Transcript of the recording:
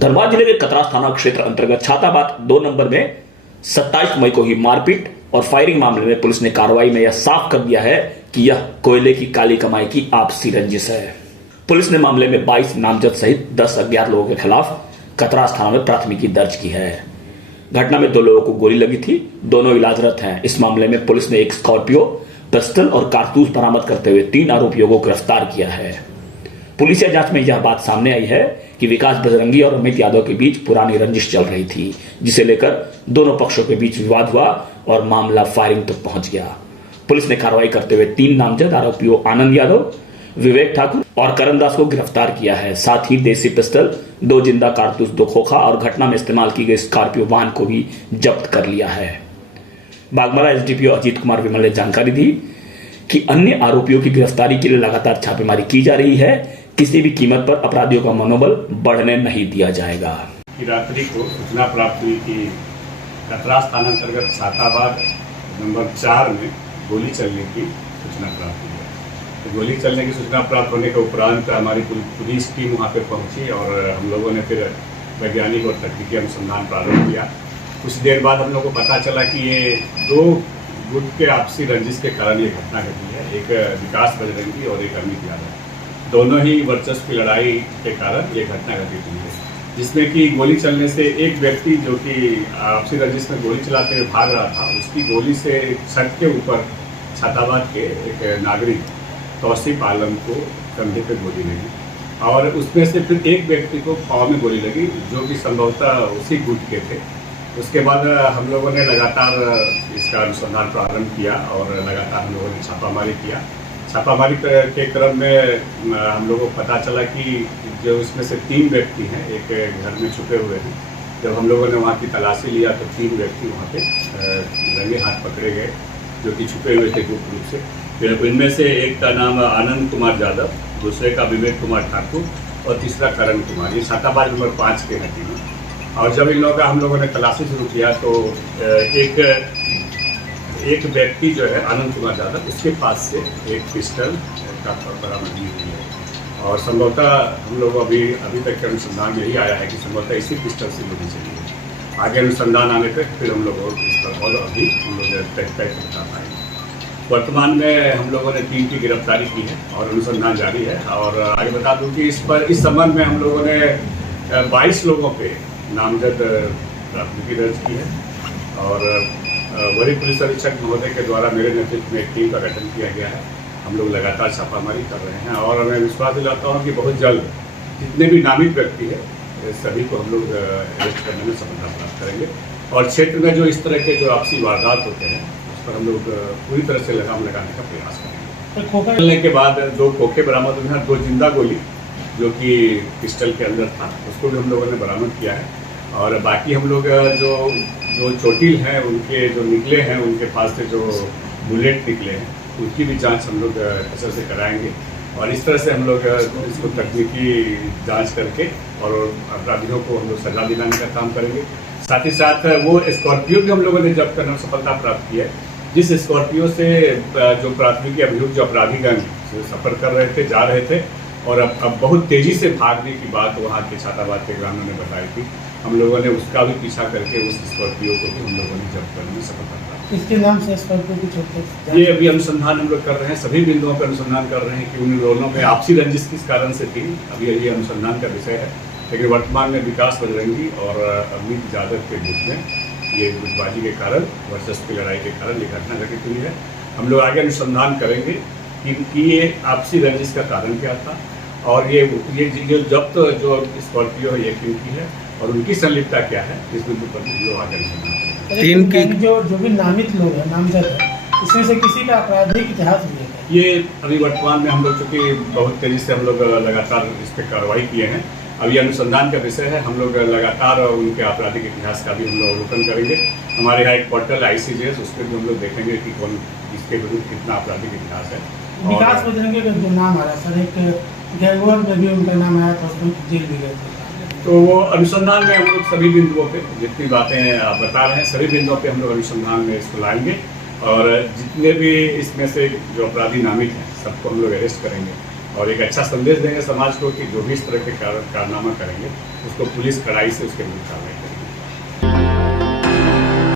धनबाद जिले के कतरास थाना क्षेत्र अंतर्गत छाताबाद 2 नंबर में 27 मई को ही मारपीट और फायरिंग मामले में पुलिस ने कार्रवाई में यह साफ कर दिया है कि यह कोयले की काली कमाई की आपसी रंजिश है। पुलिस ने मामले में 22 नामजद सहित 10 अज्ञात लोगों के खिलाफ कतरास थाना में प्राथमिकी दर्ज की है। घटना में 2 लोगों को गोली लगी थी, दोनों इलाजरत हैं। इस मामले में पुलिस ने एक स्कॉर्पियो, पिस्टल और कारतूस बरामद करते हुए 3 आरोपियों को गिरफ्तार किया है। पुलिस जांच में यह बात सामने आई है कि विकास बजरंगी और अमित यादव के बीच पुरानी रंजिश चल रही थी, जिसे लेकर दोनों पक्षों के बीच विवाद हुआ और मामला फायरिंग तक पहुंच गया। पुलिस ने कार्रवाई करते हुए 3 नामजद आरोपियों आनंद यादव, विवेक ठाकुर और करण दास को गिरफ्तार किया है। साथ ही देसी पिस्टल, 2 जिंदा कारतूस, 2 खोखा और घटना में इस्तेमाल की गई स्कॉर्पियो वाहन को भी जब्त कर लिया है। बागमारा एसडीपीओ अजीत कुमार विमल ने जानकारी दी कि अन्य आरोपियों की गिरफ्तारी के लिए लगातार छापेमारी की जा रही है। किसी भी कीमत पर अपराधियों का मनोबल बढ़ने नहीं दिया जाएगा। रात्रि को सूचना प्राप्त हुई कि कतरास थाना अंतर्गत छाताबाद नंबर 4 में गोली चलने की सूचना प्राप्त हुई है। तो गोली चलने की सूचना प्राप्त होने के उपरांत हमारी पुलिस टीम वहां पे पहुंची और हम लोगों ने फिर वैज्ञानिक और तकनीकी अनुसंधान प्रारंभ किया। कुछ देर बाद हम लोग को पता चला कि ये 2 गुट के आपसी रंजिश के कारण ये घटना घटी है। एक विकास बजरंगी और एक अमित यादव, दोनों ही वर्चस्व की लड़ाई के कारण ये घटना घटित हुई है, जिसमें कि गोली चलने से एक व्यक्ति जो कि आपसी रंजिश में गोली चलाते हुए भाग रहा था, उसकी गोली से छत के ऊपर छाताबाद के एक नागरिक तौसीफ आलम को कंधे पे गोली लगी और उसमें से फिर एक व्यक्ति को पाँव में गोली लगी, जो कि संभवतः उसी गुट के थे। उसके बाद हम लोगों ने लगातार इसका अनुसंधान प्रारंभ किया और लगातार हम लोगों ने छापामारी किया। छापामारी के क्रम में हम लोगों को पता चला कि जो इसमें से 3 व्यक्ति हैं, एक घर में छुपे हुए हैं। जब हम लोगों ने वहाँ की तलाशी लिया तो 3 व्यक्ति वहाँ पे रंगे हाथ पकड़े गए, जो कि छुपे हुए थे गुप्त रूप से। फिर इनमें से एक का नाम आनंद कुमार यादव, दूसरे का विवेक कुमार ठाकुर और तीसरा करण कुमार। ये छाताबाद नंबर 5 के हैं तीनों। और जब इन लोगों का हम लोगों ने तलाशी शुरू किया तो एक व्यक्ति जो है आनंद कुमार यादव, उसके पास से एक पिस्टल का बरामदगी हुई है और संभवतः हम लोग अभी तक के अनुसंधान यही आया है कि संभवतः इसी पिस्टल से गोली चली है। आगे अनुसंधान आने पर फिर हम लोग इस पर और अभी हम लोग तय बता पाएंगे। वर्तमान में हम लोगों ने 3 की गिरफ्तारी की है और अनुसंधान जारी है। और आगे बता दूं कि इस संबंध में हम लोगों ने 22 लोगों पे नामजद प्राथमिकी दर्ज की है और वरिष्ठ पुलिस अधीक्षक महोदय के द्वारा मेरे नेतृत्व में एक टीम का गठन किया गया है। हम लोग लगातार छापामारी कर रहे हैं और मैं विश्वास दिलाता हूँ कि बहुत जल्द जितने भी नामित व्यक्ति है सभी को हम लोग अरेस्ट करने में सफलता प्राप्त करेंगे और क्षेत्र में जो इस तरह के जो आपसी वारदात होते हैं उस पर हम लोग पूरी तरह से लगाम लगाने का प्रयास करेंगे। खोखा चलने के बाद 2 खोखे बरामद हुए हैं, 2 जिंदा गोली जो कि पिस्टल के अंदर था, उसको भी हम लोगों ने बरामद किया है। और बाकी हम लोग जो चोटिल हैं, उनके जो निकले हैं, उनके पास से जो बुलेट निकले हैं, उनकी भी जांच हम लोग अच्छे से कराएंगे और इस तरह से हम लोग इसको तकनीकी जांच करके और अपराधियों को हम लोग सजा दिलाने का काम करेंगे। साथ ही साथ वो स्कॉर्पियो भी हम लोगों ने जब्त करने में सफलता प्राप्त की है, जिस स्कॉर्पियो से जो प्राथमिकी अभियुक्त जो अपराधीगण सफर कर रहे थे, जा रहे थे और अब बहुत तेज़ी से भागने की बात वहाँ के छाताबाद के ग्रामीणों ने बताई थी। हम लोगों ने उसका भी पीछा करके उस स्कॉर्पियो को भी हम लोगों ने जब्त करने में सफलता प्राप्त। इसके नाम से स्कॉर्पियो की चोटें, ये अभी अनुसंधान हम लोग कर रहे हैं, सभी बिंदुओं पर अनुसंधान कर रहे हैं कि उन दोनों में आपसी रंजिश किस कारण से थी। अभी ये अनुसंधान का विषय है, लेकिन वर्तमान में विकास बजरंगी और अमित यादव के गुट में ये गुटबाजी के कारण, वर्चस्व की लड़ाई के कारण ये घटना घटित हुई है। हम लोग आगे अनुसंधान करेंगे कि ये आपसी रंजिश का कारण क्या था और ये जब्त जो स्कॉर्पियो है ये क्यों की है और उनकी संलिप्तता क्या है, इस बिंदु पर हम लोग आगे अनुसंधान करेंगे। 3 की जो भी नामित लोग हैं, नामजद है, इसमें से किसी का आपराधिक इतिहास भी है? ये अभी वर्तमान में हम लोग चूँकि बहुत तेज़ी से हम लोग लगातार इस पर कार्रवाई किए हैं। अभी अनुसंधान का विषय है, हम लोग लगातार उनके आपराधिक इतिहास का भी हम लोग अवलोकन करेंगे। हमारे यहाँ एक पोर्टल ICJS, उस पर भी हम लोग देखेंगे कि कौन इसके विरुद्ध कितना आपराधिक इतिहास है। विकास बजरंगी का जो नाम आ रहा है सर, एक गैंगवार में भी उनका नाम आया था, उसमें जेल भी गए थे। तो वो अनुसंधान में हम लोग सभी बिंदुओं पे जितनी बातें आप बता रहे हैं, सभी बिंदुओं पे हम लोग अनुसंधान में इसको लाएंगे और जितने भी इसमें से जो अपराधी नामित हैं सबको हम लोग अरेस्ट करेंगे और एक अच्छा संदेश देंगे समाज को कि जो भी इस तरह के कारनामा करेंगे उसको पुलिस कड़ाई से उसके विरुद्ध कार्रवाई